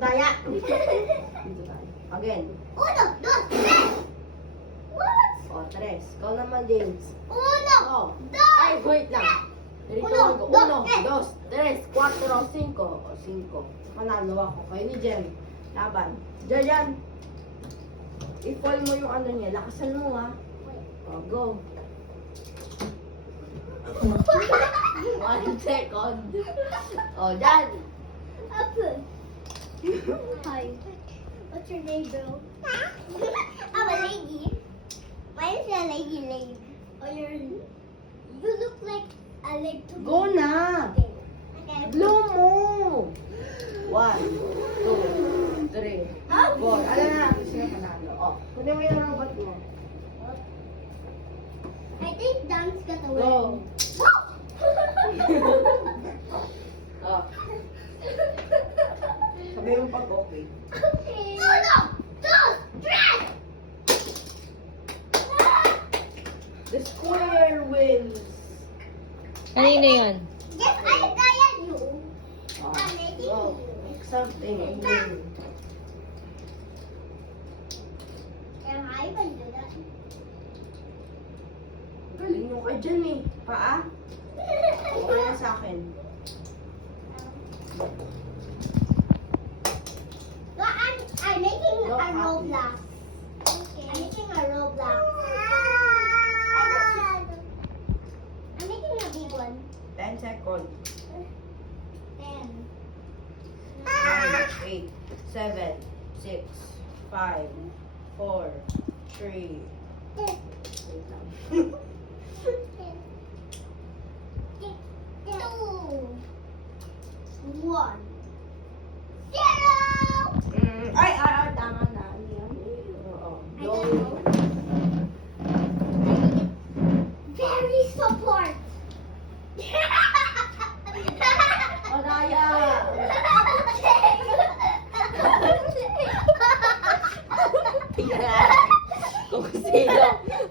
Daya. Dito tayo. Again. Uno, dos, tres. What? O, tres. Ikaw naman, James. Uno, Oh. dos. Ay, wait lang. Dito Uno, ako. dos, Uno, tres. dos, tres, cuatro, cinco. O, cinco. Panalo ako. Kayo ni Jem. Laban. Diyan. I-fall mo yung ano niya. Lakasan mo, ha. O, go. 1 second. O, dyan. Apple. Hi. What's your name, bro? I'm a lady. Why is your lady leg? Oh, you look like a leg to me. Go na. Okay. Okay. Blow mo. 1, 2, 3, 4. Ano na? Sino panalo? O, kunin mo yung robot mo. I think Dan's got away. Go. O. Sabi mo pag okay. Okay. Uno, dos, tres. The square wins. Kanino yun? Yes, I kaya you. O, I'm making go. you. Make something and win. Can I even do that? Galing mo ka dyan eh. Paa? Okay na sa akin. So I'm making No, a happy. Roblox. Okay. I'm making a Roblox. I'm making a big one. 10 seconds. 10. 9, 8, 7, 6, 5, 4, 3. Wait lang. 2. 1. 0. Ay, tama na. Oo. I Go. don't know. Very support. Madaya. Kung sino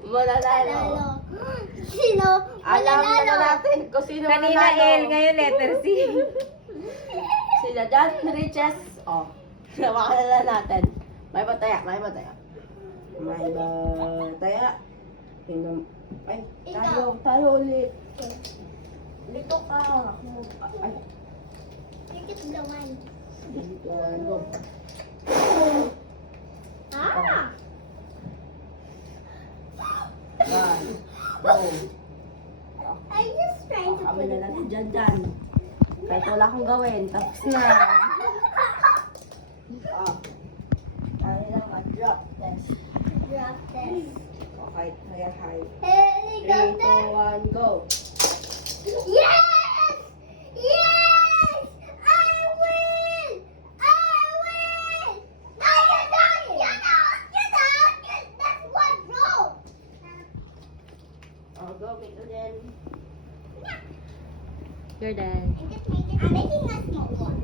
mananalo. Sino? Alam na Mananalo? natin kung sino Kanina mananalo. L, ngayon letter C. Sila John Riches. Oh, nawakan na natin. May bataya, may bataya. May bataya. Sino? Ay, tayo ulit. Dito ka. Ay, Look at the one. dito. Go. Ah! One. Go. I just trying to Kami put na it natin back. dyan. Kahit wala akong gawin. Tapos na. Ah. Tayo lang mag-drop test. Drop this. Okay, kaya high. Helicopter. 3, 2, 1, go. Yes! Yes! I win! I win! No, you don't! You don't! You don't! That's one row! Oh, go, make again. You're done. I'm making a small one.